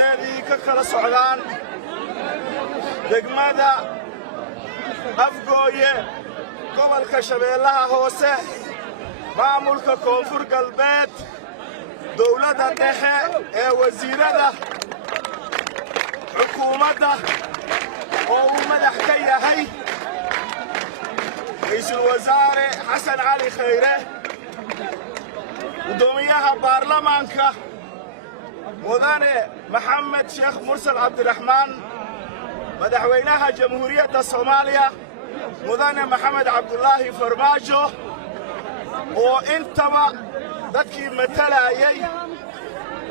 ciidamadeedii ka kala socdaan degmada Afgooye gobolka Shabeellaha Hoose maamulka Koonfur Galbeed dawladda dhexe ee wasiirada xukuumadda oo uu madax ka yahay ra'iisul wasaare Xasan Cali Khayre gudoomiyaha baarlamaanka mudane Maxamed Sheekh Mursal Cabdiraxmaan madaxweynaha jamhuuriyadda Soomaaliya mudane Maxamed Cabdullaahi Farmaajo oo intaba dadkii matalayay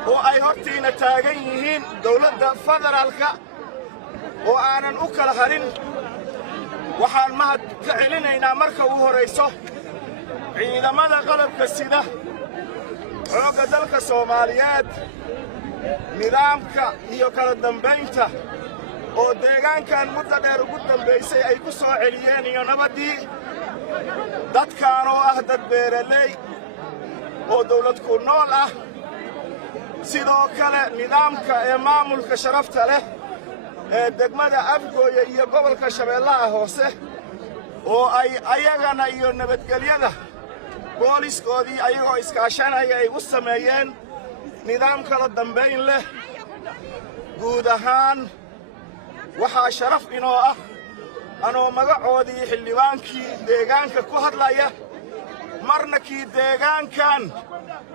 oo ay hortiina taagan yihiin dawladda federaalka oo aanan u kala harin waxaan mahad ka celinaynaa marka ugu horeyso ciidamada qalabka sida xoogga dalka Soomaaliyeed nidaamka iyo kala dambeynta oo deegaankan muddo dheer ugu dambeysay ay ku soo celiyeen iyo nabadii dadkaan oo ah dad beeraley oo dawlad ku nool ah sidoo kale nidaamka ee maamulka sharafta leh ee degmada Afgooye iyo gobolka Shabeellaha Hoose oo ay ayagana iyo nabadgelyada booliskoodii ayagoo iskaashanaya ay u sameeyeen nidaam kala dambeyn leh guud ahaan waxaa sharaf inoo ah anoo magacoodii xildhibaankii deegaanka ku hadlaya marna kii deegaankan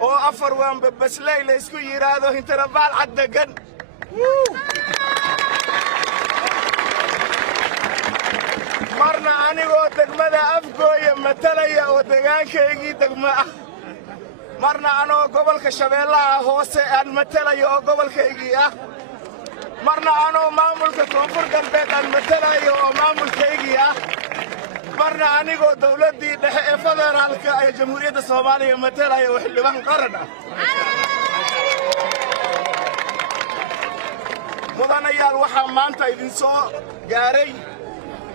oo afar waanba basley la isku yiraahdo hintarabaal cad degan marna anigoo degmada Afgooye matalaya oo deegaankaygii degmo ah marna anoo gobolka Shabeellaha Hoose aan matalaya oo gobolkaygii ah marna anoo maamulka Koonfur Galbeed aan matalayo oo maamulkaygii ah marna anigoo dawladdii dhexe ee federaalka ee jamhuuriyadda Soomaaliya matalaya oo xildhibaan qaran ah mudanayaal waxaa maanta idin soo gaaray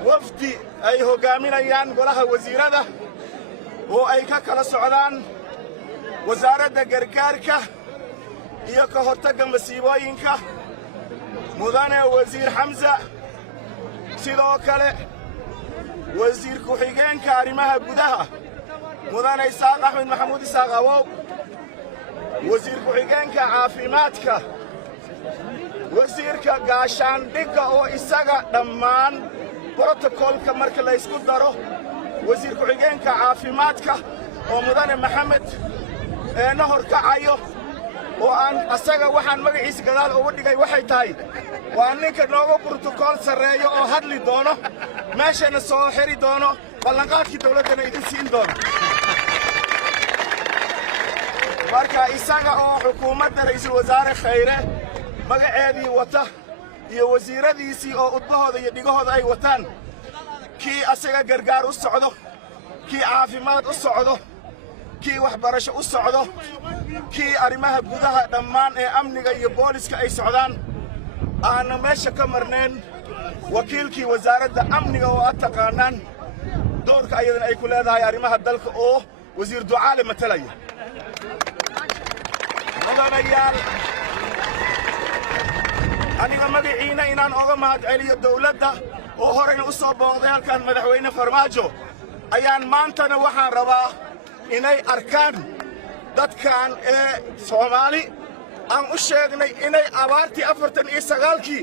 wafdi ay hogaaminayaan golaha wasiirada oo ay ka kala socdaan wasaaradda gargaarka iyo ka hortagga masiibooyinka mudane wasiir Xamza sidoo kale wasiir ku-xigeenka arrimaha gudaha mudane Isaaq Axmed Maxamuud Isaaq Awow wasiir ku-xigeenka caafimaadka wasiirka gaashaandhigga oo isaga dhammaan بروتوكولka marka la isku daro wasiir ku-xigeenka caafimaadka oo mudane Maxamed nahor kacayo oo aan asaga waxaan magaciisa gadaal ugu dhigay waxay tahay waa ninka nooga borotokool sareeyo oo hadli doono meeshana soo xiri doono ballanqaadkii dawladana idin siin doono marka isaga oo xukuumadda ra'iisul wasaare Khayre magaceedii wata iyo wasiiradiisii oo udbahooda iyo dhigahooda ay wataan kii asaga gargaar u socdo kii caafimaad u socdo kii waxbarasho u socdo kii arrimaha gudaha dhammaan ee amniga iyo booliska ay socdaan aana meesha ka marneen wakiilkii wasaaradda amniga oo aad taqaanaan doorka ayadana ay ku leedahay arrimaha dalka oo wasiir Ducaale matalaya mudanayaal aniga magaciina inaan oga mahad celiyo dawladda oo horeyna u soo booqday halkan madaxweyne Farmaajo ayaan maantana waxaan rabaa inay arkaan dadkan ee Soomaali aan u sheegnay inay abaartii 49kii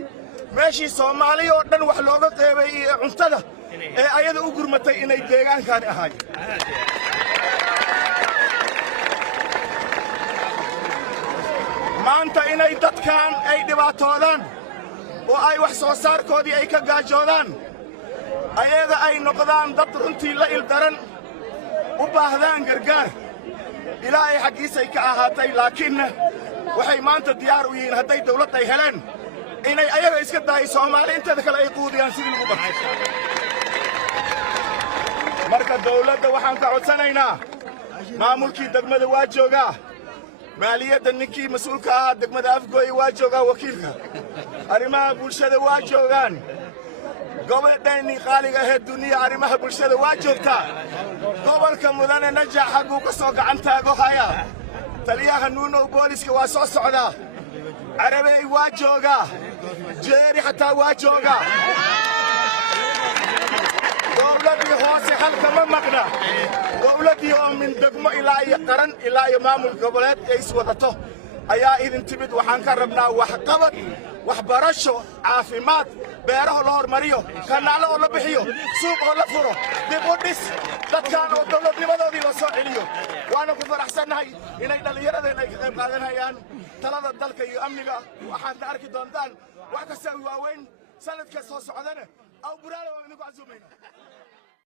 meeshii Soomaali oo dhan wax looga qeybay cuntada ee ayada u gurmatay inay deegaankan ahaay maanta inay dadkan ay dhibaatoodaan oo ay wax soo saarkoodii ay ka gaajoodaan ayaga ay noqdaan dad runtii la ildaran u baahdaan gargaar ilaahay xaggiisay ka ahaatay laakiin waxay maanta diyaar u yihiin hadday dawladda ay heleen inay ayaga iska dahay Soomaali inteeda kale ay quudiyaan sidii lagu bartay marka dawladda waxaan ka codsanaynaa maamulkii degmada waa joogaa maaliyadda ninkii mas'uulka ahaa degmada Afgooye waa joogaa wakiilka arrimaha bulshada waa joogaan gobadhayni qaaliga ah dunia arrimaha bulshada waa joogtaa gobolka mudane Najax xaguu ka soo gacan taago haya taliyaha nuuno booliska waa soo socdaa عربي واجوغا جيري حتى واجوغا دولتي هوسي حلقة ما مقنا دولتي يوم من دقمة إلى قرن إلى إمام القبلات إيس وضطه أيا إذن تبد وحان كربنا وحقبت وحبرشو عافيمات beeraha la hormariyo kanaalo la bixiyo suuq la furo dibudis dadkan oo dawladnimadoodii la soo celiyo waana ku faraxsanahay inay dhalinyarada ay ka qayb qaadanayaan talada dalka iyo amniga waxaan arki doontaan wax kasta waaweyn sanadka soo socdana aw buraalo idinku casuumayna